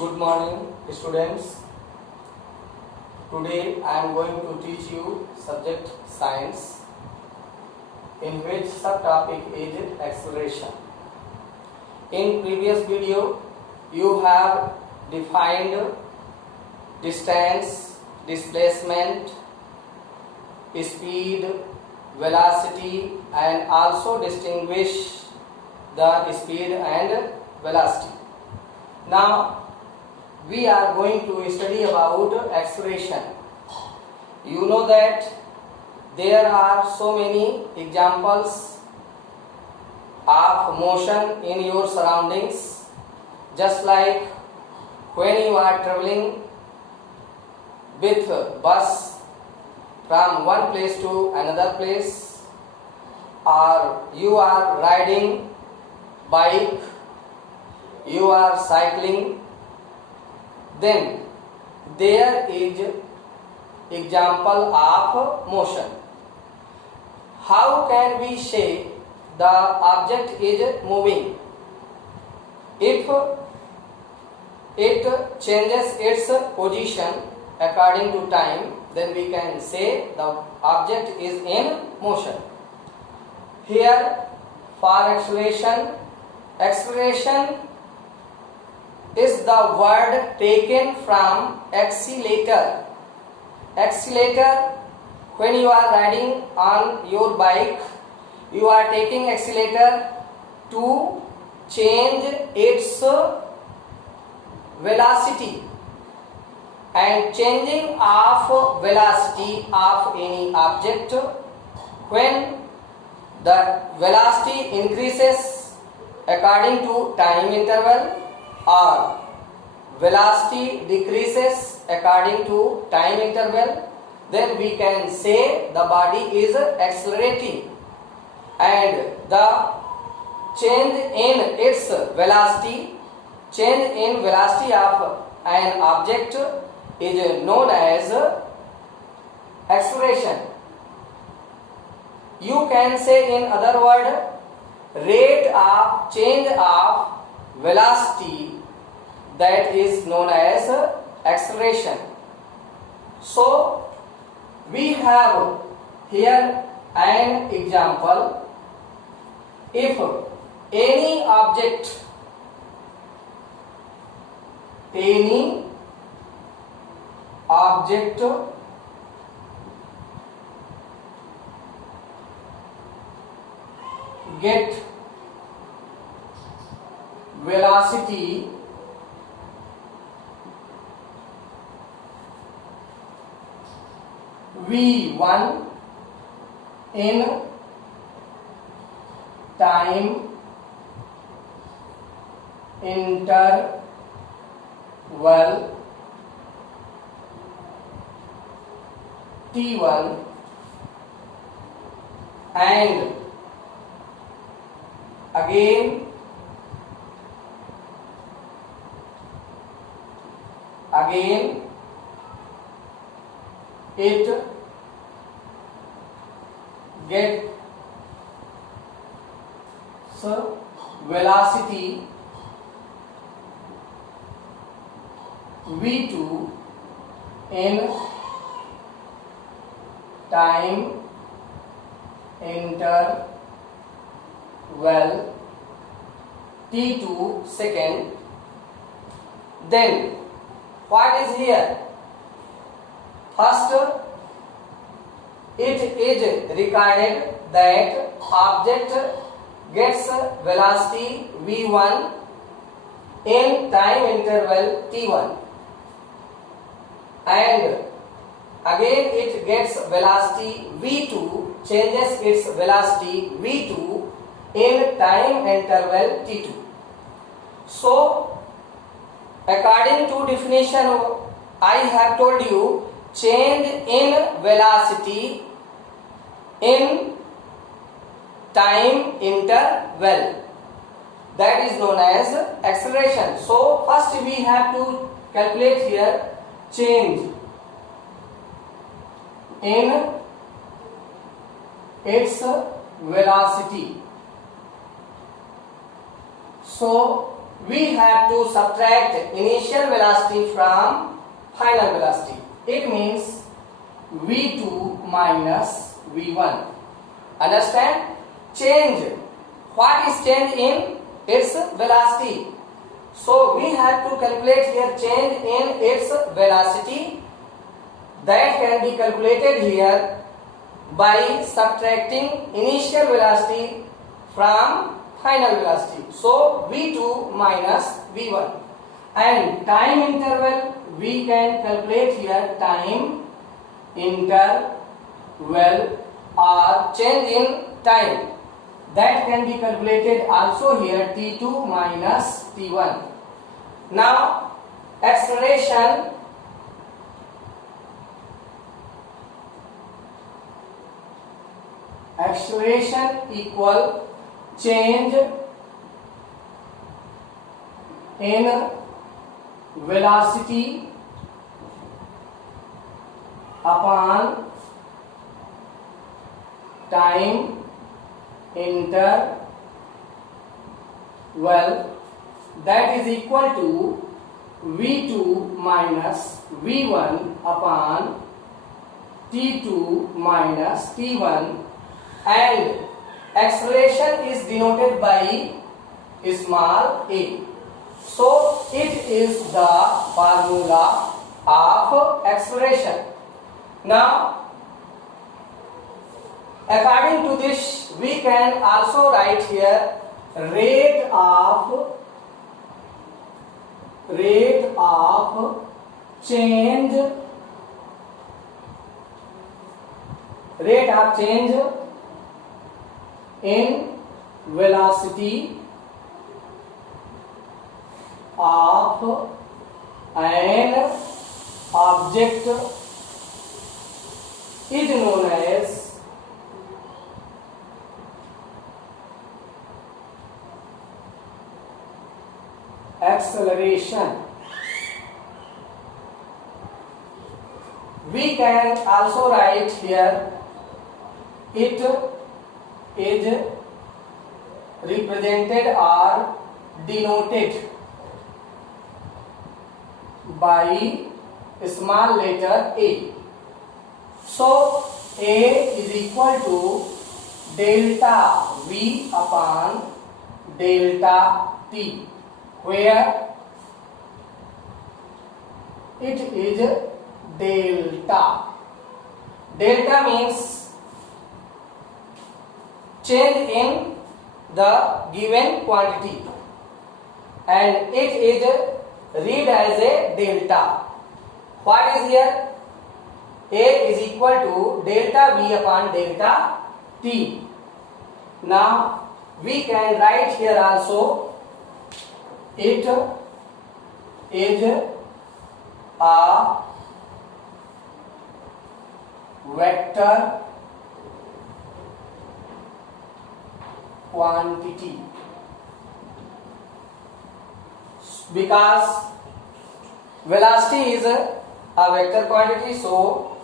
Good morning, students. Today I am going to teach you subject science, in which subtopic is acceleration. In previous video, you have defined distance, displacement, speed, velocity, and also distinguish the speed and velocity. Now we are going to study about acceleration. You know that there are so many examples of motion in your surroundings, just like when you are traveling with bus from one place to another place, or you are riding bike, you are cycling, then there is example of motion. How can we say the object is moving? If it changes its position according to time, then we can say the object is in motion. Here, for acceleration is the word taken from accelerator. Accelerator, when you are riding on your bike, you are taking accelerator to change its velocity, and changing of velocity of any object, when the velocity increases according to time interval or velocity decreases according to time interval, then we can say the body is accelerating, and the change in its velocity, change in velocity of an object is known as acceleration. You can say in other word, rate of change of velocity, that is known as acceleration. So we have here an example. If any object get velocity v1 in time interval t1, and again it gets velocity v2 in time interval t2 second, then what is here? First, it is recorded that object gets velocity v1 in time interval t1, and again it gets velocity v2, changes its velocity v2 in time interval t2. So according to definition I have told you, change in velocity in time interval, that is known as acceleration. So first we have to calculate here change in its velocity. So we have to subtract initial velocity from final velocity. It means v2 minus v1. Understand? Change. What is change in its velocity? So we have to calculate here change in its velocity. That can be calculated here by subtracting initial velocity from final velocity. So v2 minus v1. And time interval, we can calculate here time interval or change in time. That can be calculated also here t2 minus t1. Now acceleration equal change in velocity upon time interval, that is equal to v2 minus v1 upon t2 minus t1, and acceleration is denoted by small a. So it is the formula of acceleration. Now according to this, we can also write here rate of change in velocity of an object is known as acceleration. We can also write here it is represented or denoted by small letter a. So a is equal to delta v upon delta t, where it is delta. Delta means change in the given quantity, and it is read as a delta. What is here? A is equal to delta v upon delta t. Now we can write here also it is a vector quantity, because velocity is a vector quantity, so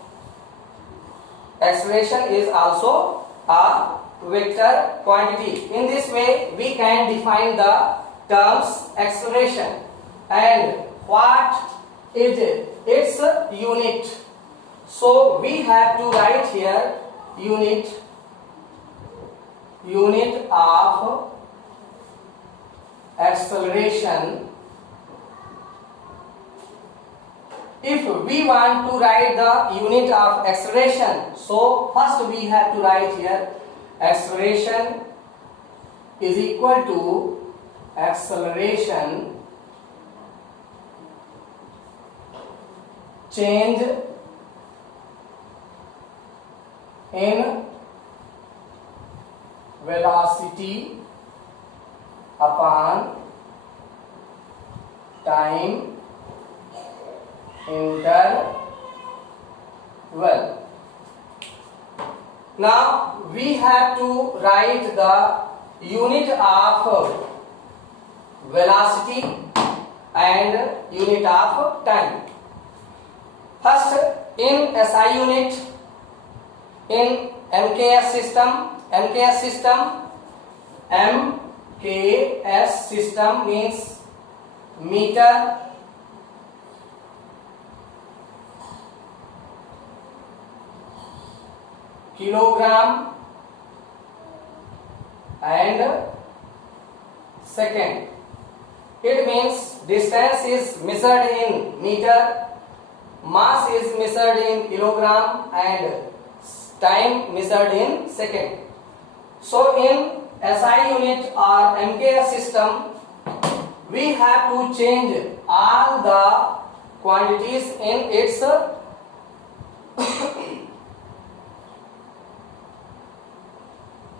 acceleration is also a vector quantity. In this way we can define the terms acceleration and what is its unit. So we have to write here unit of acceleration. If we want to write the unit of acceleration, so first we have to write here acceleration is equal to acceleration change in velocity upon time interval. Now we have to write the unit of velocity and unit of time. First, in SI unit, in MKS system means meter, kilogram and second. It means distance is measured in meter, mass is measured in kilogram and time measured in second. So in SI unit or MKS system, we have to change all the quantities in its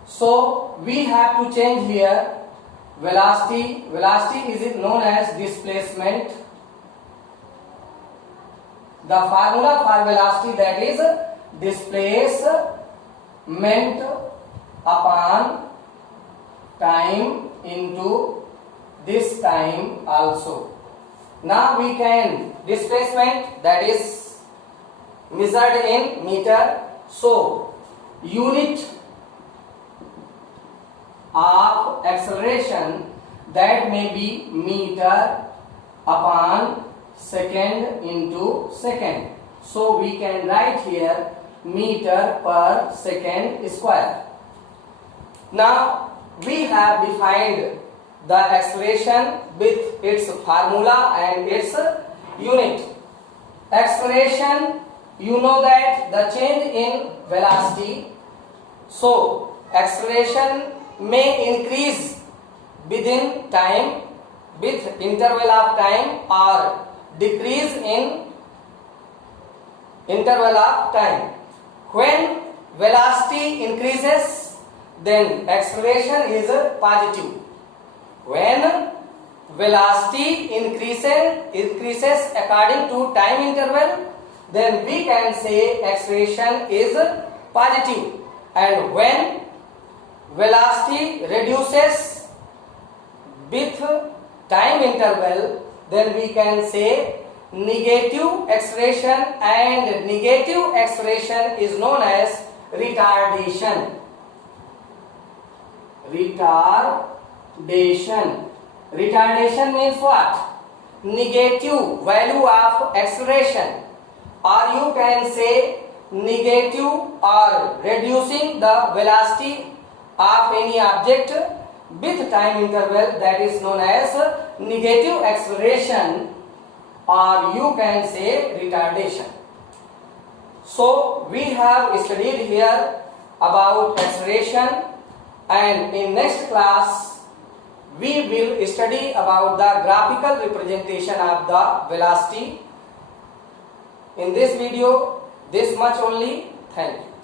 so we have to change here velocity. Velocity is known as displacement. The formula for velocity, that is displacement upon time into this time also. Now we can displacement, that is measured in meter. So unit of acceleration, that may be meter upon second into second. So we can write here meter per second square. Now we have defined the acceleration with its formula and its unit. Acceleration, you know that the change in velocity. So acceleration may increase within time, with interval of time, or decrease in interval of time. When velocity increases, then acceleration is positive. When velocity increases according to time interval, then we can say acceleration is positive. And when velocity reduces with time interval, then we can say negative acceleration, and negative acceleration is known as retardation. Retardation means what? Negative value of acceleration, or you can say negative or reducing the velocity of any object with time interval, that is known as negative acceleration, or you can say retardation. So we have studied here about acceleration, and in next class we will study about the graphical representation of the velocity. In this video, this much only. Thank you.